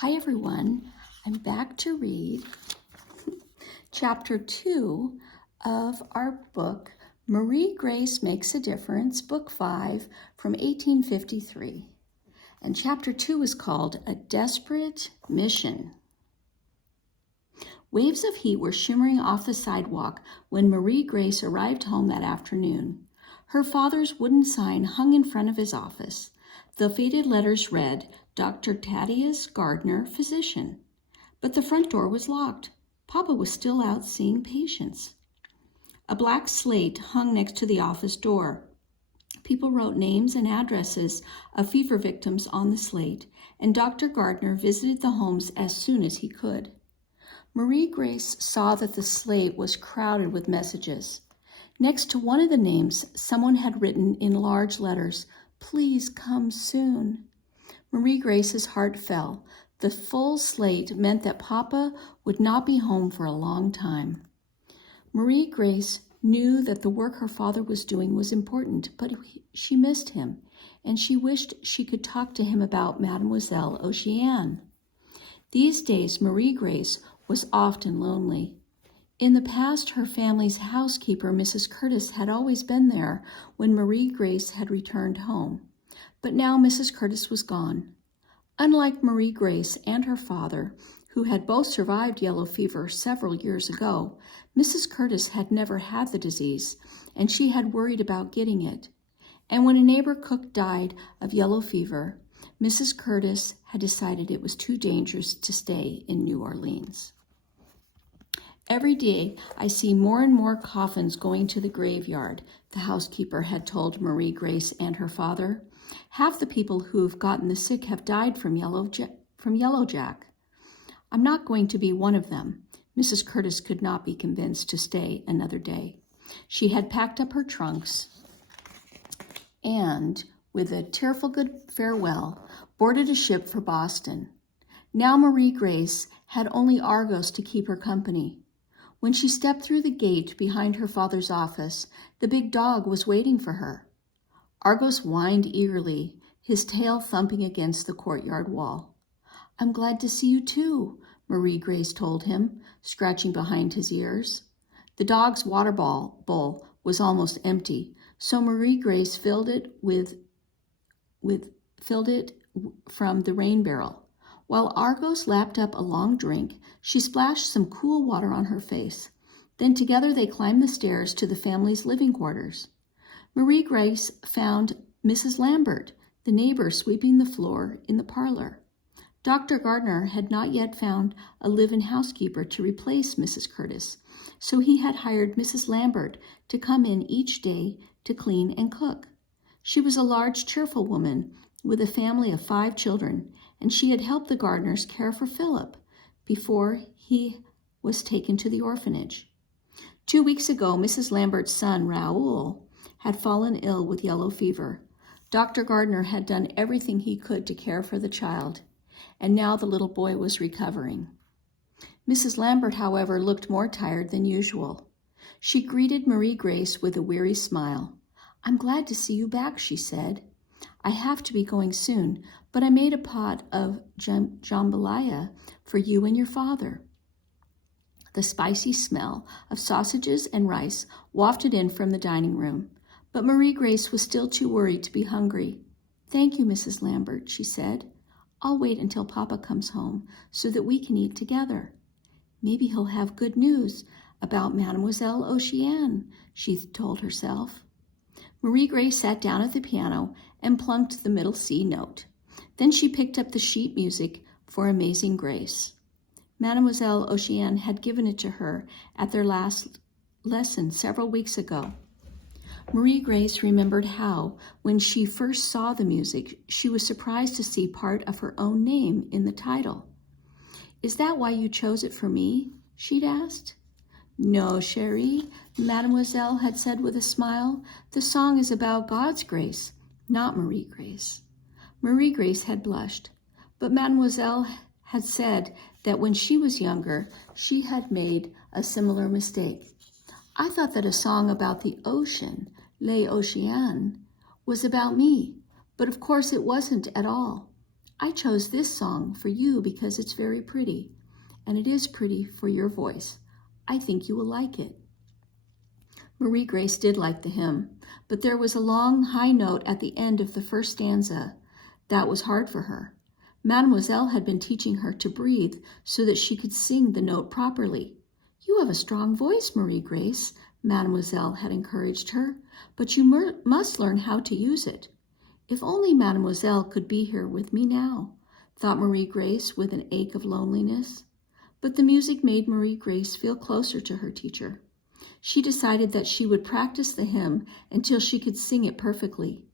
Hi everyone, I'm back to read chapter 2 of our book, Marie Grace Makes a Difference, book 5 from 1853. And chapter 2 is called A Desperate Mission. Waves of heat were shimmering off the sidewalk when Marie Grace arrived home that afternoon. Her father's wooden sign hung in front of his office. The faded letters read, Dr. Thaddeus Gardner, physician. But the front door was locked. Papa was still out seeing patients. A black slate hung next to the office door. People wrote names and addresses of fever victims on the slate, and Dr. Gardner visited the homes as soon as he could. Marie Grace saw that the slate was crowded with messages. Next to one of the names, someone had written in large letters, "Please come soon." Marie Grace's heart fell. The full slate meant that Papa would not be home for a long time. Marie Grace knew that the work her father was doing was important, but she missed him, and she wished she could talk to him about Mademoiselle Oceane. These days, Marie Grace was often lonely. In the past, her family's housekeeper, Mrs. Curtis, had always been there when Marie Grace had returned home. But now Mrs. Curtis was gone. Unlike Marie Grace and her father, who had both survived yellow fever several years ago, Mrs. Curtis had never had the disease, and she had worried about getting it. And when a neighbor cook died of yellow fever, Mrs. Curtis had decided it was too dangerous to stay in New Orleans. Every day, I see more and more coffins going to the graveyard, the housekeeper had told Marie Grace and her father. Half the people who've gotten the sick have died from Yellow Jack. I'm not going to be one of them. Mrs. Curtis could not be convinced to stay another day. She had packed up her trunks and, with a tearful good farewell, boarded a ship for Boston. Now Marie Grace had only Argos to keep her company. When she stepped through the gate behind her father's office, the big dog was waiting for her. Argos whined eagerly, his tail thumping against the courtyard wall. "I'm glad to see you too," Marie Grace told him, scratching behind his ears. The dog's water bowl was almost empty, so Marie Grace filled it from the rain barrel. While Argos lapped up a long drink, she splashed some cool water on her face. Then together they climbed the stairs to the family's living quarters. Marie Grace found Mrs. Lambert, the neighbor, sweeping the floor in the parlor. Dr. Gardner had not yet found a live-in housekeeper to replace Mrs. Curtis, so he had hired Mrs. Lambert to come in each day to clean and cook. She was a large, cheerful woman with a family of 5 children, and she had helped the Gardners care for Philip before he was taken to the orphanage. 2 weeks ago, Mrs. Lambert's son, Raoul, had fallen ill with yellow fever. Dr. Gardner had done everything he could to care for the child, and now the little boy was recovering. Mrs. Lambert, however, looked more tired than usual. She greeted Marie Grace with a weary smile. "I'm glad to see you back," she said. "I have to be going soon, but I made a pot of jambalaya for you and your father." The spicy smell of sausages and rice wafted in from the dining room, but Marie Grace was still too worried to be hungry. "Thank you, Mrs. Lambert," she said. "I'll wait until Papa comes home so that we can eat together. Maybe he'll have good news about Mademoiselle Oceane," she told herself. Marie Grace sat down at the piano and plunked the middle C note. Then she picked up the sheet music for Amazing Grace. Mademoiselle Oceane had given it to her at their last lesson several weeks ago. Marie Grace remembered how, when she first saw the music, she was surprised to see part of her own name in the title. "Is that why you chose it for me?" she'd asked. "No, chérie," Mademoiselle had said with a smile. "The song is about God's grace, not Marie Grace." Marie Grace had blushed, but Mademoiselle had said that when she was younger, she had made a similar mistake. "I thought that a song about the ocean, Les Océans, was about me, but of course it wasn't at all. I chose this song for you because it's very pretty, and it is pretty for your voice. I think you will like it." Marie Grace did like the hymn, but there was a long high note at the end of the first stanza that was hard for her. Mademoiselle had been teaching her to breathe so that she could sing the note properly. "You have a strong voice, Marie Grace," Mademoiselle had encouraged her, "but you must learn how to use it." "If only Mademoiselle could be here with me now," thought Marie Grace with an ache of loneliness. But the music made Marie Grace feel closer to her teacher. She decided that she would practice the hymn until she could sing it perfectly.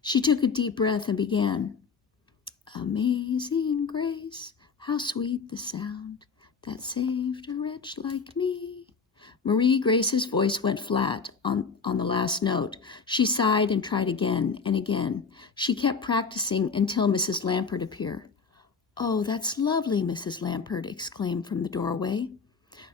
She took a deep breath and began. "Amazing grace, how sweet the sound that saved a wretch like me." Marie Grace's voice went flat on the last note. She sighed and tried again and again. She kept practicing until Mrs. Lampert appeared. "Oh, that's lovely," Mrs. Lampert exclaimed from the doorway.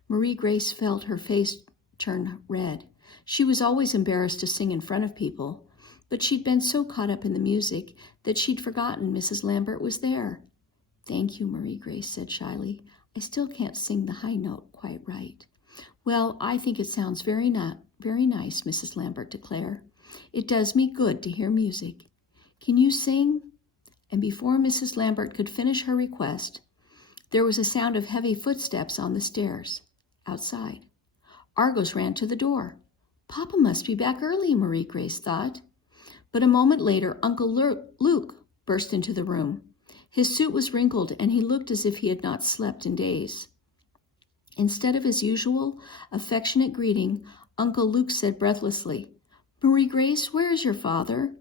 Marie Grace felt her face turn red. She was always embarrassed to sing in front of people, but she'd been so caught up in the music that she'd forgotten Mrs. Lampert was there. "Thank you," Marie Grace said shyly. "I still can't sing the high note quite right." "Well, I think it sounds very nice," Mrs. Lampert declared. "It does me good to hear music. Can you sing?" And before Mrs. Lampert could finish her request, there was a sound of heavy footsteps on the stairs outside. Argos ran to the door. "Papa must be back early," Marie Grace thought. But a moment later, Uncle Luke burst into the room. His suit was wrinkled, and he looked as if he had not slept in days. Instead of his usual affectionate greeting, Uncle Luke said breathlessly, "Marie Grace, where is your father?"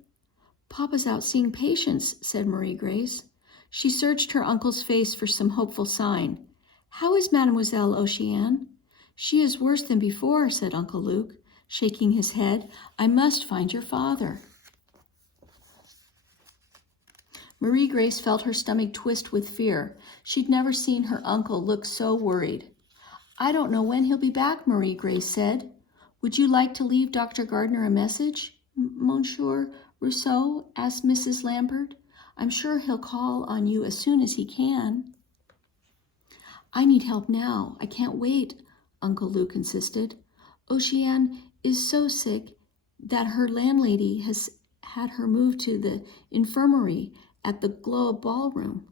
"Papa's out seeing patients," said Marie Grace. She searched her uncle's face for some hopeful sign. "How is Mademoiselle Oceane?" "She is worse than before," said Uncle Luke, shaking his head. "I must find your father." Marie Grace felt her stomach twist with fear. She'd never seen her uncle look so worried. "I don't know when he'll be back," Marie Grace said. "Would you like to leave Dr. Gardner a message, Monsieur Rousseau?" asked Mrs. Lampert. "I'm sure he'll call on you as soon as he can." "I need help now. I can't wait," Uncle Luke insisted. "Oceane is so sick that her landlady has had her moved to the infirmary at the Globe Ballroom."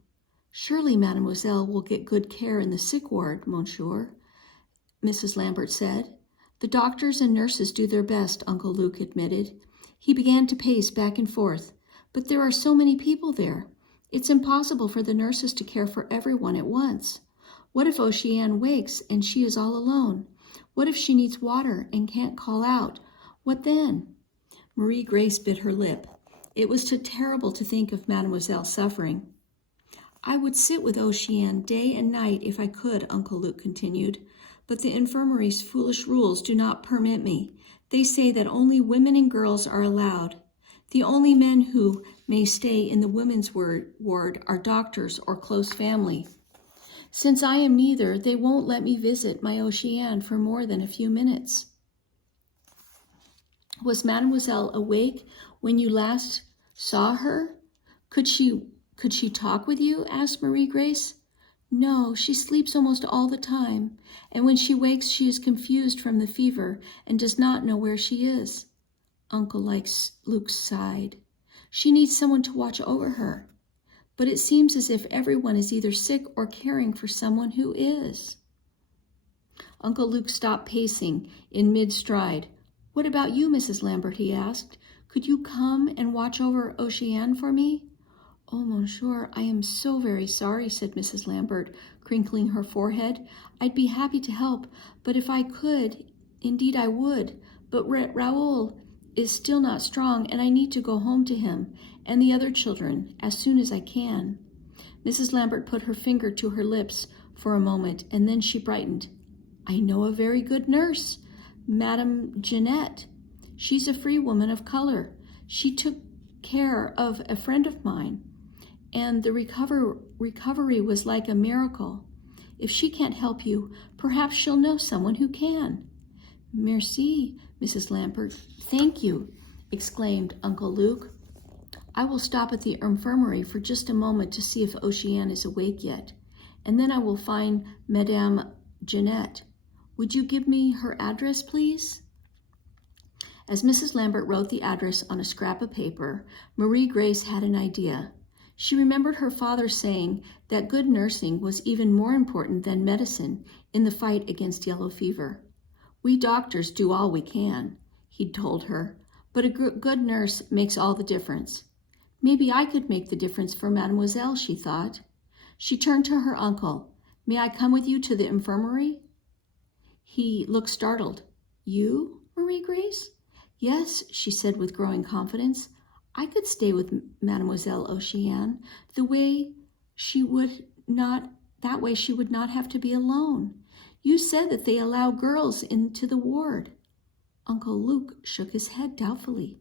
"Surely Mademoiselle will get good care in the sick ward, Monsieur," Mrs. Lampert said. "The doctors and nurses do their best," Uncle Luke admitted. He began to pace back and forth. "But there are so many people there. It's impossible for the nurses to care for everyone at once. What if Oceane wakes and she is all alone? What if she needs water and can't call out? What then?" Marie Grace bit her lip. It was too terrible to think of Mademoiselle suffering. "I would sit with Oceane day and night if I could," Uncle Luke continued, "but the infirmary's foolish rules do not permit me. They say that only women and girls are allowed. The only men who may stay in the women's ward are doctors or close family. Since I am neither, they won't let me visit my Oceane for more than a few minutes." "Was Mademoiselle awake when you last saw her? Could she talk with you?" asked Marie Grace. "No, she sleeps almost all the time, and when she wakes she is confused from the fever and does not know where she is." Uncle Luke sighed. "She needs someone to watch over her. But it seems as if everyone is either sick or caring for someone who is." Uncle Luke stopped pacing in mid-stride. "What about you, Mrs. Lampert?" he asked. "Could you come and watch over Oceane for me?" "Oh, Monsieur, I am so very sorry," said Mrs. Lampert, crinkling her forehead. "I'd be happy to help, but if I could, indeed I would. But Raoul is still not strong, and I need to go home to him and the other children as soon as I can." Mrs. Lampert put her finger to her lips for a moment, and then she brightened. "I know a very good nurse, Madame Jeanette. She's a free woman of color. She took care of a friend of mine, and the recovery was like a miracle. If she can't help you, perhaps she'll know someone who can." "Merci, Mrs. Lampert. Thank you," exclaimed Uncle Luke. I will stop at the infirmary for just a moment to see if Oceane is awake yet, and then I will find Madame Jeanette. Would you give me her address, please?" As Mrs. Lambert wrote the address on a scrap of paper, Marie Grace had an idea. She remembered her father saying that good nursing was even more important than medicine in the fight against yellow fever. "We doctors do all we can," he'd told her, "but a good nurse makes all the difference." Maybe I could make the difference for Mademoiselle, she thought. She turned to her uncle. "May I come with you to the infirmary?" He looked startled. "You, Marie Grace?" "Yes," she said with growing confidence. "I could stay with Mademoiselle Oceane. That way she would not have to be alone. You said that they allow girls into the ward." Uncle Luke shook his head doubtfully.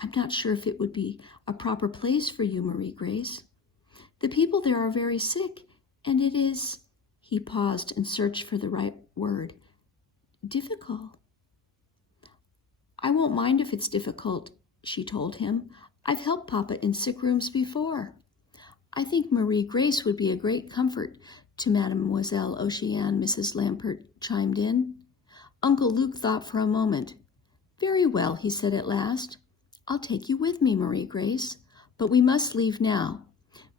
"I'm not sure if it would be a proper place for you, Marie Grace. The people there are very sick, and it is," he paused and searched for the right word, "difficult." "I won't mind if it's difficult," she told him. "I've helped Papa in sick rooms before." "I think Marie Grace would be a great comfort to Mademoiselle Oceane," Mrs. Lambert chimed in. Uncle Luke thought for a moment. "Very well," he said at last. "I'll take you with me, Marie Grace, but we must leave now.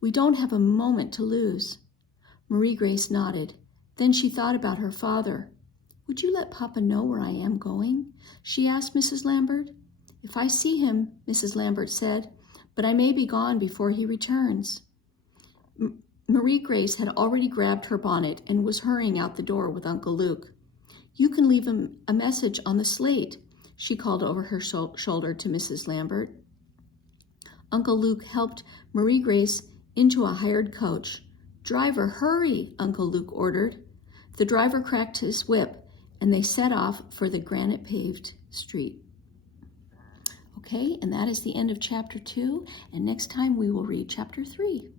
We don't have a moment to lose." Marie Grace nodded. Then she thought about her father. "Would you let Papa know where I am going?" she asked Mrs. Lambert. "If I see him," Mrs. Lambert said, "but I may be gone before he returns." Marie Grace had already grabbed her bonnet and was hurrying out the door with Uncle Luke. "You can leave him a message on the slate," she called over her shoulder to Mrs. Lambert. Uncle Luke helped Marie Grace into a hired coach. "Driver, hurry," Uncle Luke ordered. The driver cracked his whip, and they set off for the granite-paved street. Okay, and that is the end of Chapter 2, and next time we will read Chapter 3.